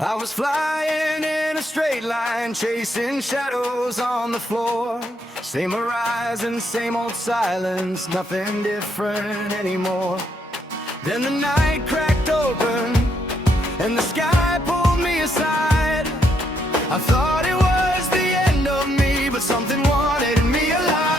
I was flying in a straight line, chasing shadows on the floor. Same horizon, same old silence, nothing different anymore. Then the night cracked open, and the sky pulled me aside. I thought it was the end of me, but something wanted me alive.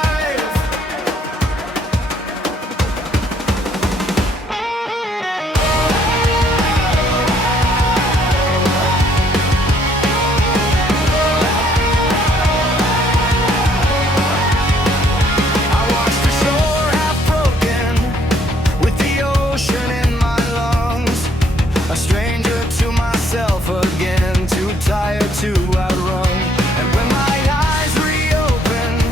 To outrun, and when my eyes reopened,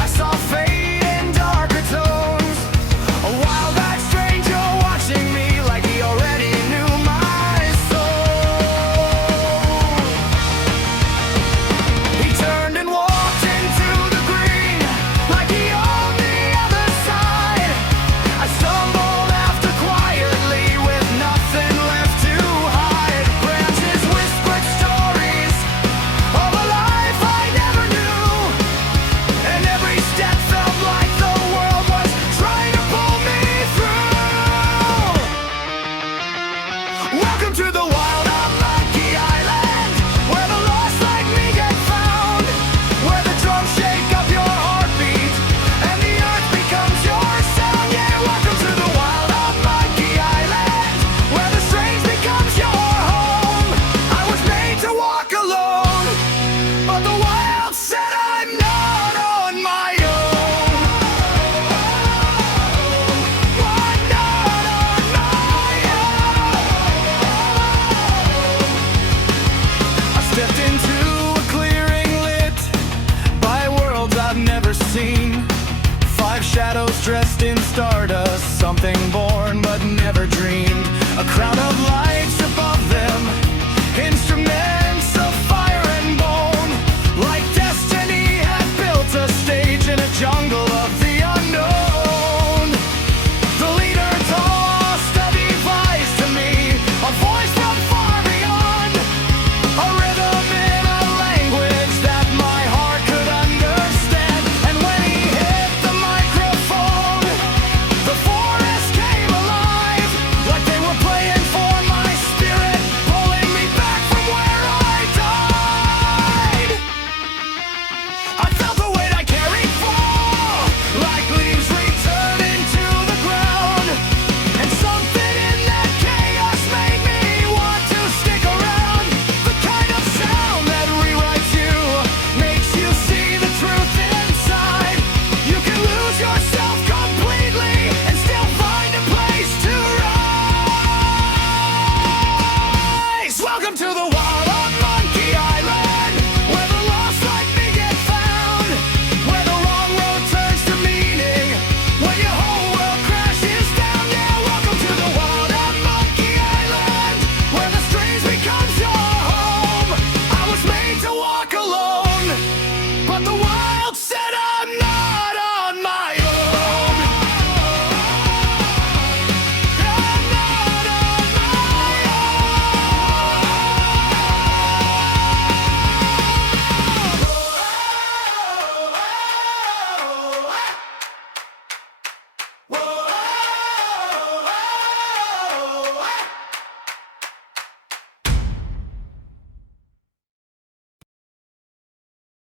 I saw fate in darker tones. A wild-eyed stranger watching me like he already knew my soul. He turned and walked into the green like he owned the other side. I stumbled after quietly with nothing left to hide. Branches whispered stories of a life I never knew, and every step felt like the world was trying to pull me through. Welcome to the wild on Monkey Island, where the lost like me get found, where the drums shake up your heartbeat and the earth becomes your sound. Yeah, welcome to the wild on Monkey Island, where the strange becomes your home. I was made to walk alone, but the wild said I'm not on my own. I'm not on my own. I stepped into a clearing lit by worlds I've never seen. 5 shadows dressed in stardust, something born but never dreamed. A crowd of